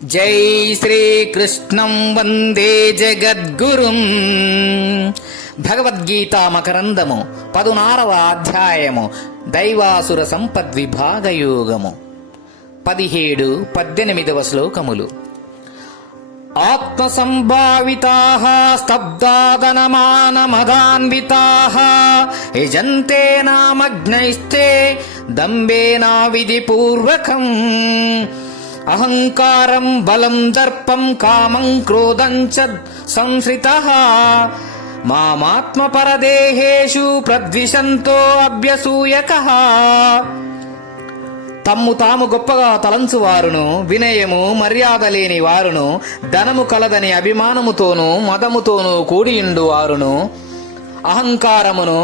జై శ్రీకృష్ణం వందే జగద్గురుం. భగవద్గీత మకరందము 16వ అధ్యాయము దైవాసుర సంపద్విభాగయోగము 17-18 శ్లోకములు. ఆత్మసంభావితాః స్తబ్దాదనమానమదాన్వితాః యజంతే నామగ్నైస్తే దంభేనా విధిపూర్వకం అహంకారం బలం దర్పం కామం క్రోధం చ సంశ్రితః మామాత్మపరదేహేషు ప్రద్విషంతో అభ్యసూయకః. తమ్ము తాము గొప్పగా తలంచువారును, వినయము మర్యాద లేని వారును, ధనము కలదని అభిమానముతోనూ మదముతోనూ కూడియుండు వారును, అహంకారమును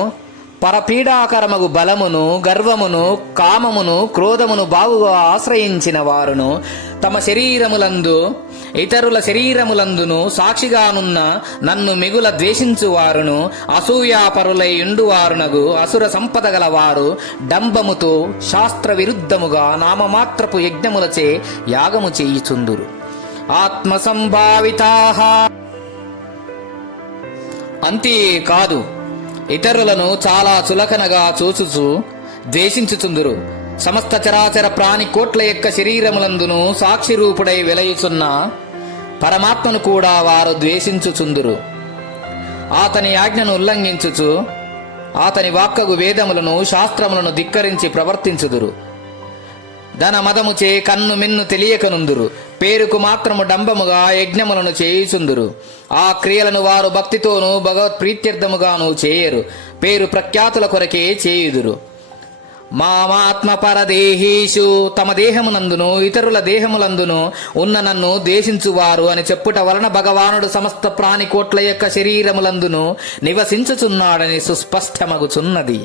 పరపీడాకరమగు బలమును, గర్వమును, కామమును, క్రోధమును బాగుగా ఆశ్రయించిన వారును, తమ శరీరములందు ఇతరుల శరీరములందును సాక్షిగానున్న నన్ను మిగుల ద్వేషించువారును, అసూయాపరులై ఉండువారునగు అసుర సంపద గలవారు డంబముతో శాస్త్ర విరుద్ధముగా నామమాత్రపు యజ్ఞములచే యాగము చేయుచుందురు. ఆత్మసంభావితాః అంతేకాదు, ఇతరులను చాలా చులకనగా చూచుచు ద్వేషించుచుందురు. సమస్త చరాచర ప్రాణి కోట్ల యొక్క శరీరములందును సాక్షి రూపుడై వెలయుచున్న పరమాత్మను కూడా వారు ద్వేషించుచుందురు. అతని ఆజ్ఞను ఉల్లంఘించుచు అతని వాక్కగు వేదములను శాస్త్రములను ధిక్కరించి ప్రవర్తించుదురు. ధన మదముచే కన్ను మిన్ను తెలియకనుందురు. పేరుకు మాత్రము డంబముగా యజ్ఞములను చేయుచుందురు. ఆ క్రియలను వారు భక్తితోనూ భగవత్ప్రీత్యర్థముగాను చేయరు. పేరు ప్రఖ్యాతుల కొరకే చేయుదురు. మామాత్మపరదేహీషు తమ దేహమునందును ఇతరుల దేహములందును ఉన్న నన్ను ద్వేషించువారు అని చెప్పుట వలన భగవానుడు సమస్త ప్రాణికోట్ల యొక్క శరీరములందును నివసించుచున్నాడని సుస్పష్టమగుచున్నది.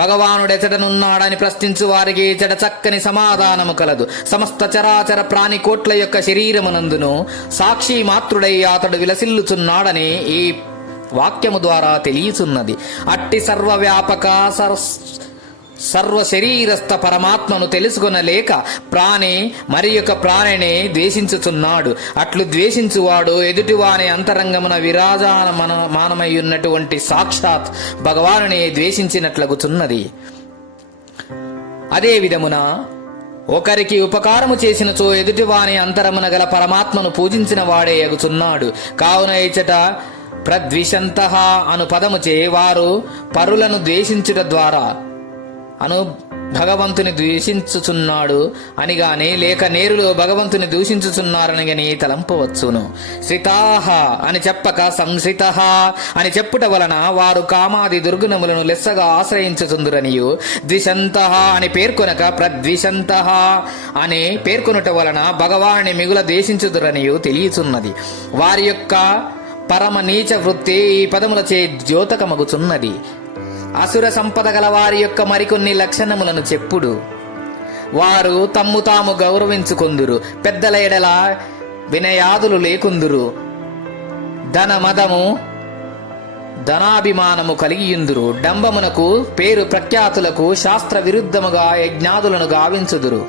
భగవానుడెచటనున్నాడని ప్రశ్నించు వారికి చెడ చక్కని సమాధానము కలదు. సమస్త చరాచర ప్రాణికోట్ల యొక్క శరీరమునందును సాక్షి మాత్రుడై అతడు విలసిల్లుచున్నాడని ఈ వాక్యము ద్వారా తెలియచున్నది. అట్టి సర్వవ్యాపక సర్వ శరీరస్థ పరమాత్మను తెలుసుకొనలేక ప్రాణి మరి యొక్క ప్రాణిని ద్వేషించుచున్నాడు. అట్లు ద్వేషించువాడు ఎదుటివాని అంతరంగమున విరాజమానమయ్యున్నటువంటి సాక్షాత్ భగవానుని ద్వేషించినట్లగుచున్నది. అదే విధమున ఒకరికి ఉపకారము చేసినచో ఎదుటివాని అంతరమున గల పరమాత్మను పూజించిన వాడే అగుచున్నాడు. కావున ఇచ్చట ప్రద్విషంతః అను పదముచే వారు పరులను ద్వేషించుట ద్వారా భగవంతుని ద్వేషించుచున్నాడు అని గాని, లేక నేరులో భగవంతుని దూషించుచున్నారని గాని తలంపవచ్చును. శ్రితాః అని చెప్పక సంశ్రితః అని చెప్పుట వలన వారు కామాది దుర్గుణములను లెస్సగా ఆశ్రయించుచుందురనియు, ద్విషంతః అని పేర్కొనక ప్రద్విషంతః అని పేర్కొనుట వలన భగవానుని మిగుల ద్వేషించుదురనియు తెలియచున్నది. వారి యొక్క పరమ నీచ వృత్తి ఈ పదములచే ద్యోతకమగుచున్నది. అసుర సంపద గల వారి యొక్క మరికొన్ని లక్షణములను చెప్పుడు. వారు తమ్ము తాము గౌరవించుకొందురు. పెద్దల ఎడల వినయాదులు లేకుందురు. ధన మదము ధనాభిమానము కలిగియుందురు. డంబమునకు పేరు ప్రఖ్యాతులకు శాస్త్ర విరుద్ధముగా యజ్ఞాదులను గావించుదురు.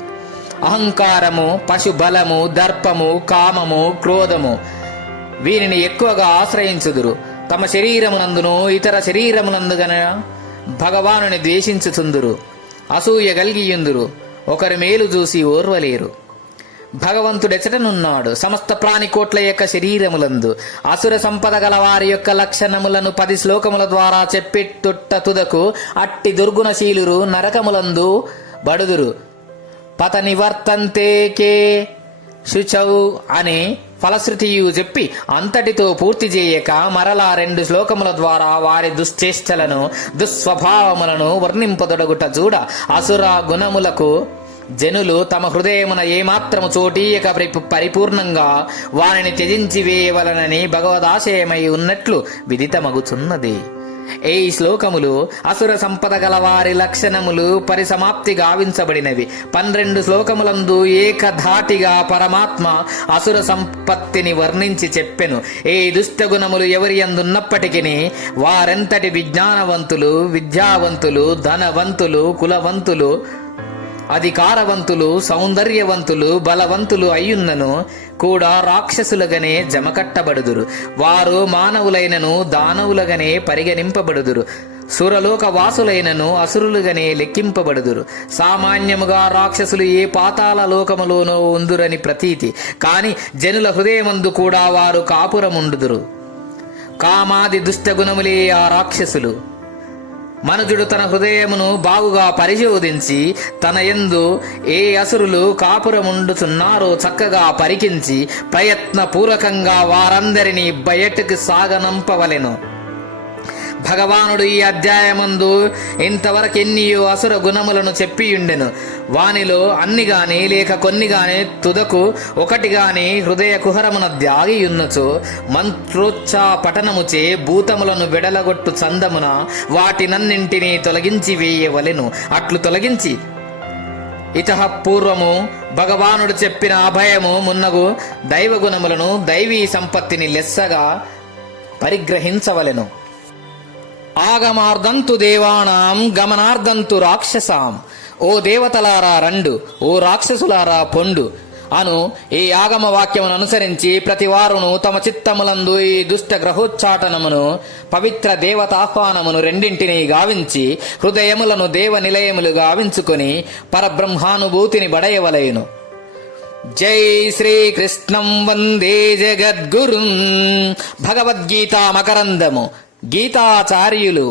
అహంకారము, పశుబలము, దర్పము, కామము, క్రోధము వీరిని ఎక్కువగా ఆశ్రయించుదురు. తమ శరీరమునందును ఇతర శరీరమునందుగన భగవానుని ద్వేషించుచుందురు. అసూయ గల్గియుందురు. ఒకరి మేలు చూసి ఓర్వలేరు. భగవంతుడెచటనున్నాడు సమస్త ప్రాణికోట్ల యొక్క శరీరములందు. అసుర సంపద గల వారి యొక్క లక్షణములను 10 శ్లోకముల ద్వారా చెప్పెట్టుట తుదకు అట్టి దుర్గుణశీలురు నరకములందు బడుదురు. పత నివర్తంతే కే శుచౌ అనే ఫలశ్రుతియు చెప్పి అంతటితో పూర్తి చేయక మరలా 2 శ్లోకముల ద్వారా వారి దుశ్చేష్టలను దుస్వభావములను వర్ణింపదొడగుట చూడ. అసుర గుణములకు జనులు తమ హృదయమున ఏమాత్రము చోటీయక పరిపూర్ణంగా వారిని త్యజించి వేయవలనని భగవదాశయమై ఉన్నట్లు విదితమగుచున్నది. ఈ శ్లోకములు అసుర సంపద గల వారి లక్షణములు పరిసమాప్తి గావించబడినవి. 12 శ్లోకములందు ఏకధాటిగా పరమాత్మ అసుర సంపత్తిని వర్ణించి చెప్పెను. ఈ దుష్టగుణములు ఎవరి యందున్నప్పటికీ వారెంతటి విజ్ఞానవంతులు, విద్యావంతులు, ధనవంతులు, కులవంతులు అధికారవంతులు, సౌందర్యవంతులు, బలవంతులు అయ్యున్నను కూడా రాక్షసులుగానే జమకట్టబడుదురు. వారు మానవులైనను దానవులుగానే పరిగణింపబడుదురు. సురలోక వాసులైనను అసురులుగానే లెక్కింపబడుదురు. సామాన్యముగా రాక్షసులు ఏ పాతాళ లోకములోనో ఉందురని ప్రతీతి. కాని జనుల హృదయమందు కూడా వారు కాపురముండుదురు. కామాది దుష్టగుణములే ఆ రాక్షసులు. మనుజుడు తన హృదయమును బాగుగా పరిశోధించి తన యందు ఏ అసురులు కాపురముండుచున్నారో చక్కగా పరికించి ప్రయత్నపూర్వకంగా వారందరినీ బయటకు సాగనంపవలెను. భగవానుడు ఈ అధ్యాయమందు ఇంతవరకు ఎన్నియో అసుర గుణములను చెప్పియుండెను. వానిలో అన్ని గాని లేక కొన్ని గాని తుదకు ఒకటి గాని హృదయ కుహరమున దాగియున్నచో మంత్రోచ్చా పఠనముచే భూతములను వెడలగొట్టు చందమున వాటినన్నింటినీ తొలగించి వేయవలెను. అట్లు తొలగించి ఇతః పూర్వము భగవానుడు చెప్పిన అభయము మున్నగు దైవగుణములను దైవీ సంపత్తిని లెస్సగా పరిగ్రహించవలెను. ఆగమార్ధంతు దేవానాం గమనార్ధంతు రాక్షసాం. ఓ దేవతలారా రండు, ఓ రాక్షసులారా పొండు అను ఈ ఆగమ వాక్యమును అనుసరించి ప్రతివారును తమ చిత్తములందు ఈ దుష్ట గ్రహోచ్చాటనమును పవిత్ర దేవతాహ్వానమును రెండింటినీ గావించి హృదయములను దేవ నిలయములు గావించుకొని పరబ్రహ్మానుభూతిని బడయవలయును. జై శ్రీకృష్ణం వందే జగద్గురుం. భగవద్గీతా మకరందము గీతాచార్యులు